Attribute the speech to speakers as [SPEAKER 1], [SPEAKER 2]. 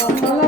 [SPEAKER 1] Вона